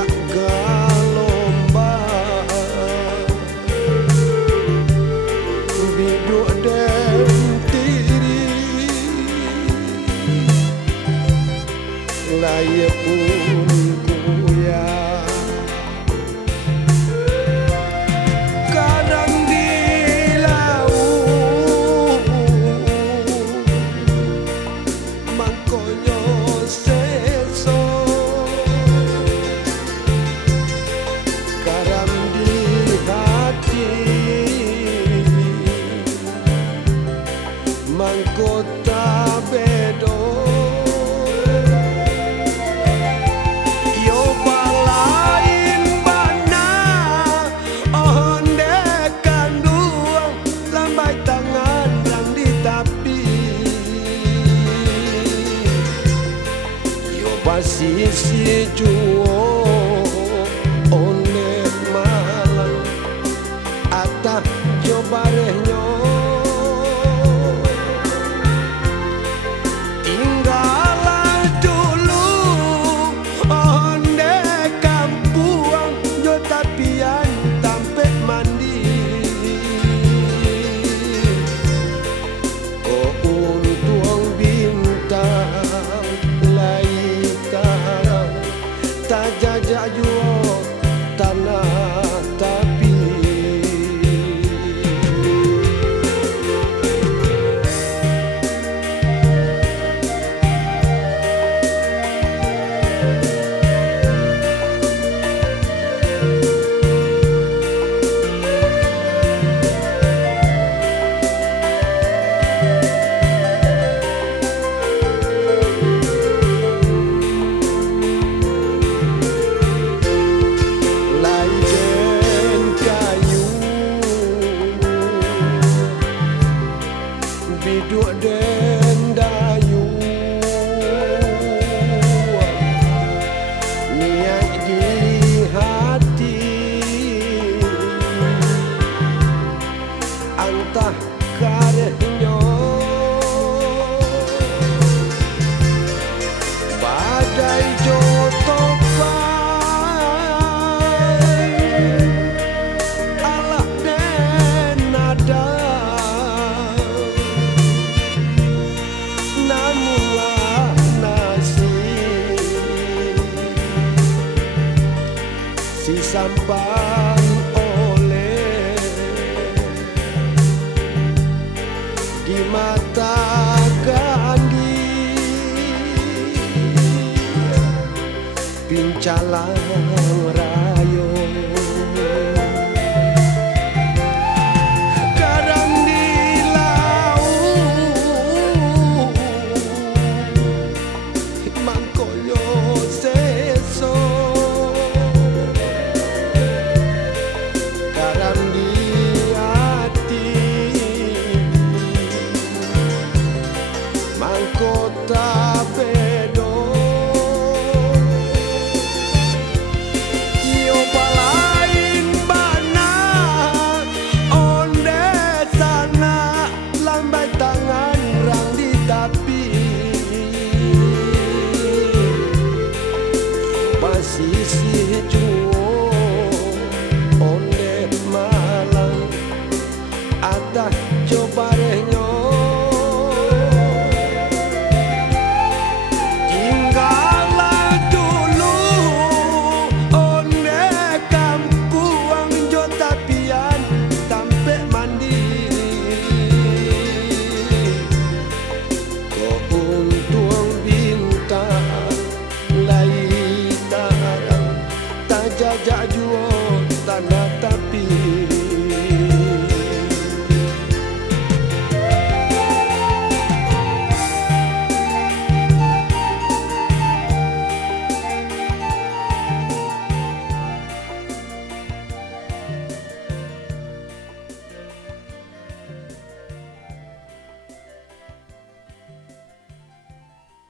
tak galomba biduk dan diri layak pun kuya kadang di laut mangkonyo seso kadang di hati mangkota bedo yo balain bana onde kanduang lambai tangan dan di tapi yo pasisi juo onde malang atah jo barehnya jajak juo tanah tapi biduk dan dayu niat di hati antah karehnya badai jotopan alah dan nada si sampan oleh di mata gandhi pincalang rayo kadang di laut mangkoyo seso kota bedo yo balain bana onde sana lambai tangan rang di tapi masih si juo onde malang atah cobarehnya jajak juo tanah